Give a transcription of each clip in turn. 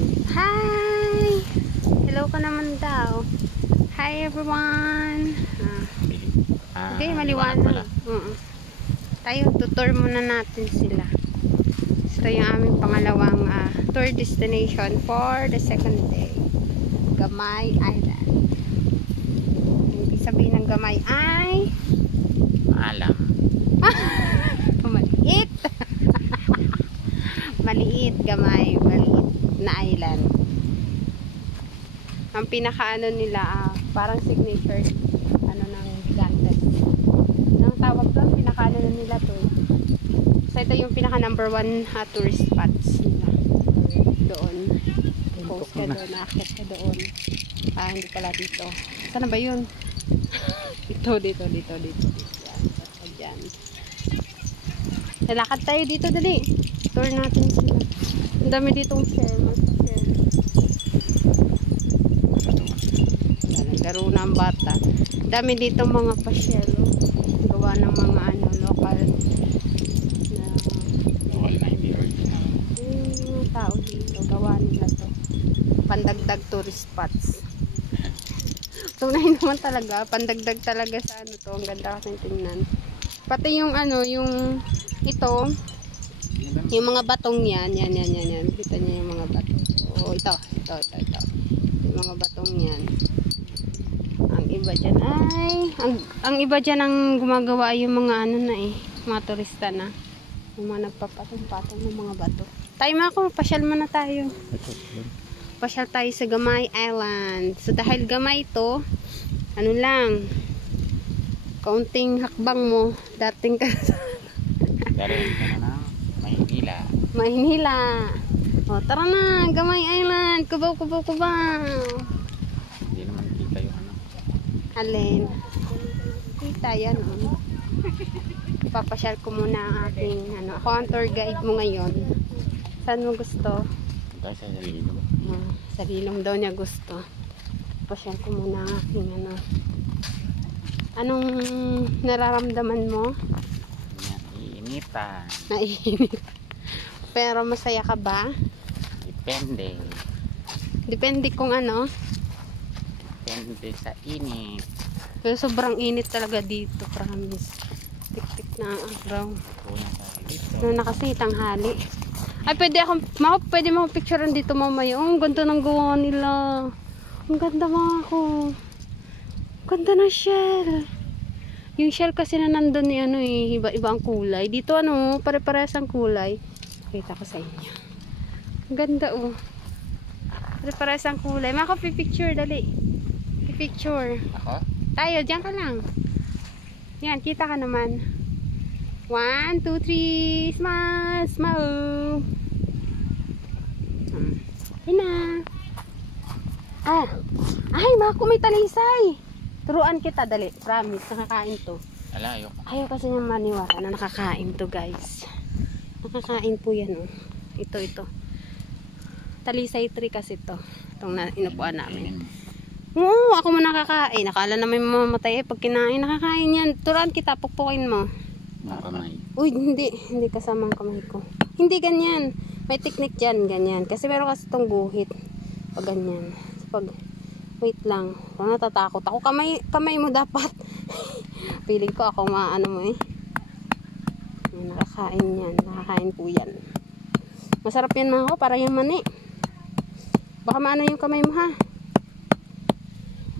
Ayan. Hi! Hello ka naman daw. Hi everyone! Okay, maliwanag. Tayo, tutor muna natin sila. Ito yung aming pangalawang tour destination for the second day. Gamay Island. Ibig sabihin ng Gamay ay Alam. maliit. Maliit, Gamay. Maliit na island. Ang pinakaano nila, parang signature ng Gigantes. Anong tawag doon? Pinakaano nila to. So ito yung pinaka number 1 tourist spots nila. Doon. Post ka doon, akit ka doon. Hindi pala dito. Saan ba yun? dito. Yan. Lalakad tayo dito, dali. Tour natin sila. Ang dami ditong share. Naglaro na ang bata. Ang dami ditong mga pasyelo. Gawa ng mga local na yung tao dito. Gawa nila to. Pandagdag tourist spots. Tunay naman talaga. Pandagdag talaga sa to. Ang ganda kasi tingnan. Pati yung yung ito. Yung mga batong yan. Kita niyo yung mga batong. Oh, ito. Yung mga batong yan. Ang iba dyan ay ang iba dyan ang gumagawa ay yung mga mga turista na. Yung mga nagpapatong-patong ng mga bato. Tayo pasyal muna tayo. Pasyal tayo sa Gamay Island. So dahil Gamay to, lang, kaunting hakbang mo, dating ka Galing ka na Maynila. O, tara na, Gamay Island. Kubaw. Hindi naman kita yung Alin? Kita yan, Ipapasyal ko muna ang aking, ako ang tour guide mo ngayon. Saan mo gusto? Tayo sa Salilong. Sa Salilong daw niya gusto. Pasyal ko muna ang aking, Anong nararamdaman mo? Naiinitan. Naiinit. Pero masaya ka ba? Depende. Depende kung Depende sa init. Pero sobrang init talaga dito, promise. Tik-tik na ang araw. Na kasi tanghali. Ay, pwede mo picturean dito mamaya. Oh, ang ganda ng gawa nila. Ang ganda ako. Ganda ng shell. Yung shell kasi na nandun iba-iba ang kulay. Dito pare-parehas ang kulay. Kita ko sa inyo. Ang ganda Pare-parehas ang kulay. Picture dali. Picture. Ako? Tayo, diyan ka lang. Yan, kita ka naman. 1, 2, 3. Smile. Hina. Ay, may talisay. Turuan kita, dali. Promise, nakakain to. Ayoko. Ayaw kasi niya maniwala na nakakain to, guys. Nakakain po yan, Ito. Talisay tree kasi to. Itong inupuan namin. Oo, ako mo nakakain. Nakala na may mamamatay pag kinain. Nakakain yan. Turuan kita, pukpukin mo. Mga kamay. Uy, hindi kasama ang kamay ko. Hindi ganyan. May technique dyan, ganyan. Kasi meron kasi itong guhit. Pag ganyan. Wait lang. Kung natatakot ako, kamay mo dapat. Feeling ko ako mo nakakain yan. Nakakain po yan. Masarap yan mga ko, para yung mani. Baka maano yung kamay mo, ha?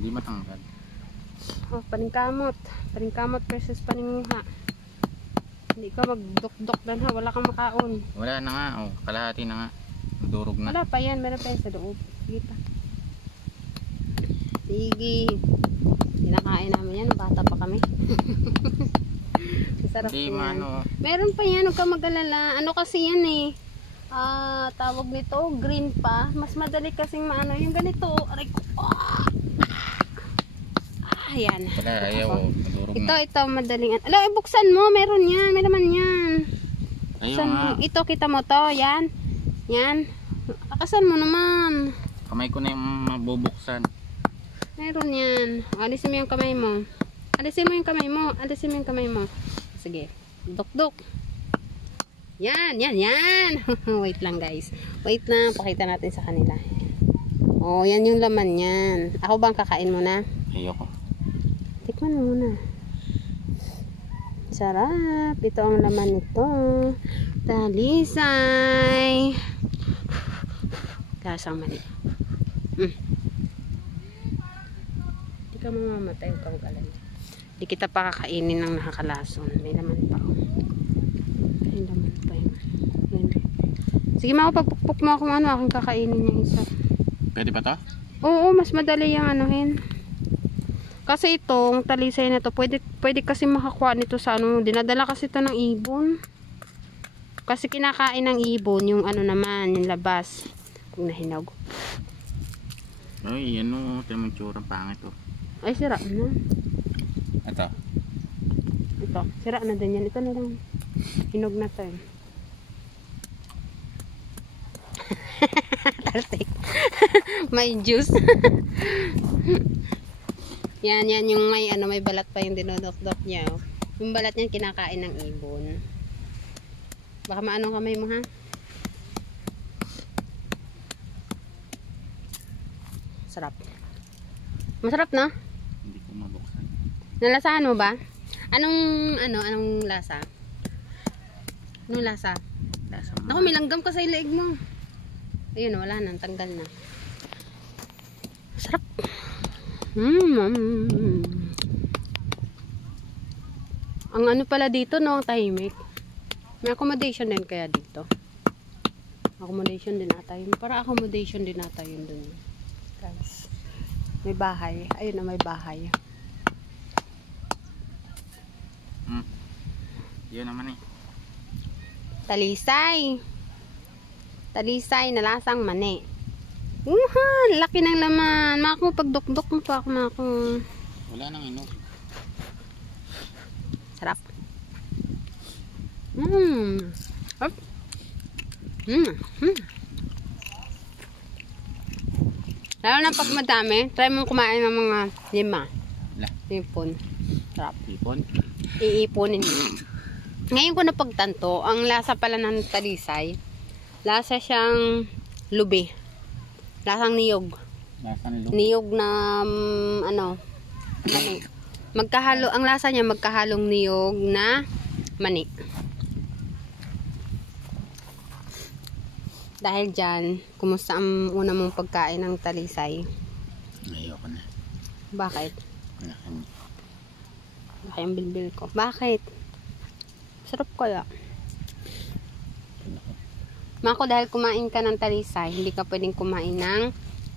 Hindi matanggal. Paningkamot. Paningkamot versus paningmuha. Hindi ka magdok-dok dan, ha? Wala kang makaon. Wala na nga. Kalahati na nga. Madurog na. Wala pa yan. Meron pa yan sa loob. Sige pa. Sige. Kinakain namin yan. Bata pa kami. Masarap yan. Meron pa yan. Huwag ka mag-alala. Kasi yan tawag nito, green pa. Mas madali kasing yung ganito. Aray ko. Ayan. Wala, ayaw. Madurog na. Ito, madaling. Buksan mo. Meron yan. May naman yan. Ayun nga. Ito, kita mo to. Yan. Akasan mo naman. Kamay ko na yung mabubuksan. Meron yan. Alisin mo yung kamay mo. Alisin mo yung kamay mo. Sige. Dok-dok. Yan. Wait lang guys. Wait lang, pakita natin sa kanila. Oh, yan yung laman yan. Ako bang kakain muna? Ayoko. Tikman mo muna. Sarap. Ito ang laman nito. Talisay. Lasang mani. Hindi ka mamamatay. Huwag kang mag-alala. Hindi kita pa kakainin ng nakakalason. May laman pa. May laman pa yun. Yan. Sige mga pagpukpuk mo kung ano aking kakainin yung isa. Pwede ba to? Oo, mas madali yung anuhin. Kasi itong talisay na to, pwede kasi makakuha nito sa ano, dinadala kasi ito ng ibon. Kasi kinakain ng ibon yung ano naman, yung labas. Kung nahinog. Ay, ano, ito yung tsura, pangit oh. Ay, sira na. Ito. Ito, sira na din yan. Ito na lang. Hinog na to eh. Talsik. May juice. Yan yung may ano, may balat pa yung dinodok-dok niya. Oh. Yung balat niyan kinakain ng ibon. Baka maano kamay mo ha? Sarap. Masarap na? Hindi ko mabuksan. Nalasahan mo ba? Anong lasa? Anong lasa? Lasa mo. Naku, may langgam ka sa leeg mo. Ayun, wala na. Tanggal na. Sarap. Ang ano pala dito, no? Ang tahimik. May accommodation din kaya dito. Accommodation din ata yun. Para accommodation din ata yun dun. Guys. May bahay. Ayun na, may bahay. Yun naman eh. Talisay. Talisay na lasang mani. Laki ng laman. Mako, pagdukdok mo pa ako, mako. Wala nang inog. Sarap. Lalo na pag madami, try mo kumain ng mga 5. Ipon. Sarap. Ipon? Iiponin mo. Ngayon ko napagtanto, ang lasa pala ng talisay, lasa siyang lubi. Lasang niyog. Lasang lubi. Niyog na mani. Magkahalo, ang lasa niya magkahalong niyog na mani. Dahil dyan, kumusta ang una mong pagkain ng talisay? Ayoko na. Bakit? Wala. Baka yung bilbil ko. Bakit? Sarap kaya. Mako, dahil kumain ka ng talisay, hindi ka pwedeng kumain ng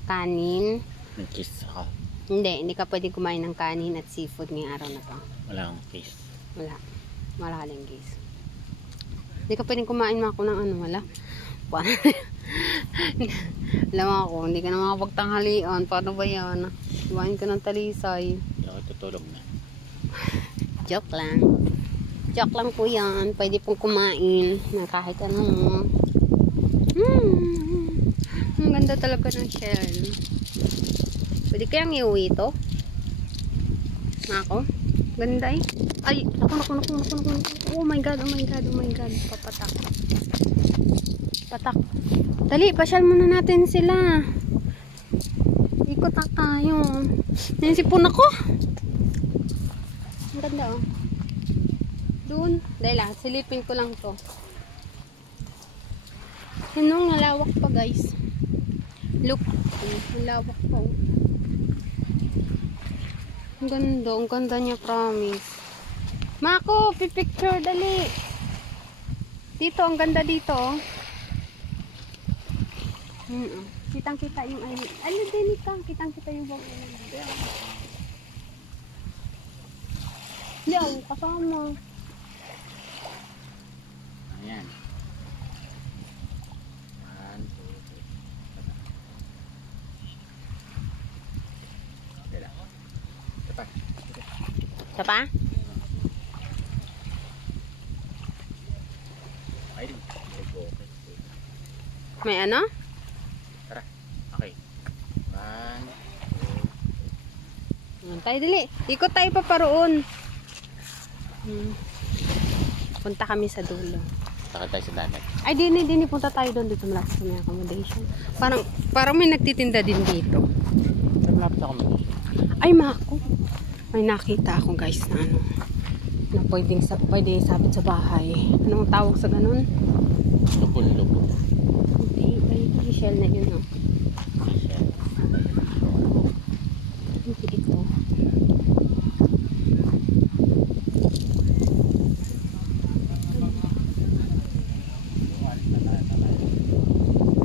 kanin. Nag-kiss ako. Hindi ka pwedeng kumain ng kanin at seafood ngayong araw na to. Wala akong kiss. Wala. Wala ka lang guys. Hindi ka pwedeng kumain mako ng ano, wala. Alam ako, hindi ka na makapagtanghalian. Paano ba yan? Kumain ka ng talisay. Hindi ako tutulog na. Joke lang. Joke lang po yan. Pwede pong kumain na kahit ano. Ang ganda talaga ng shell. Pwede kayang iuwi ito? Ako? Ganda eh. Ay, naku. Oh my god. Papatak. Dali, pasyal muna natin sila. Ikot na tayo. Naisipon ako. Ang ganda oh. Doon. Dahil silipin ko lang to. Yan nalawak pa guys. Look. Nalawak pa oh. Ang ganda niya, promise. Mako, pipicture, dali. Dito, ang ganda dito oh. Kitang-kita yung din ito. Kitang-kita yung bag. Yan, kasama. Ayan. 1, 2, 3. Ito pa. Isa pa? Okay. May ano? Tara. Okay. 1, 2. Tayo dili. Ikot tayo pa paroon. Punta kami sa dulo. Saka tayo sa dagat. Ay, dini punta tayo doon. Dito malapit sa may accommodation. Parang may nagtitinda din dito. Malapit ako mag Ay, mako. May nakita ako guys na ano. Na pwede sabit sa bahay. Anong tawag sa ganun? Lupon. Hindi, shell na yun, no? Hindi ito.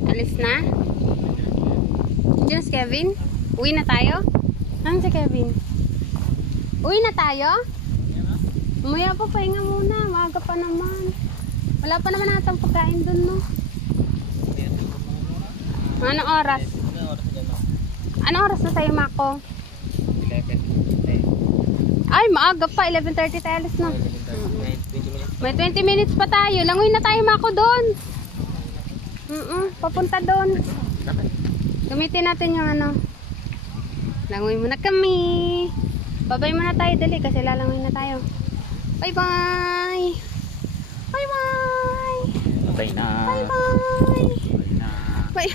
Alis na? Diyan si Kevin? Uwi na tayo? Ano si Kevin? Uwi na tayo? Umaya pa, pahinga muna. Maaga pa naman. Wala pa naman natang pagkain dun, no? Anong oras? Anong oras na tayo, Mako? 11. Ay, maaga pa. 11:30 tayo alis, no? May 20 minutes pa tayo. Langoy na tayo, Mako, doon. Papunta doon. Gamitin natin yung ano. Langoy muna kami. Babay muna tayo, dali. Kasi lalangoy na tayo. Bye-bye! Bye-bye! Bye na. Bye-bye! Bye na. Bye! Bye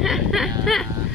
na.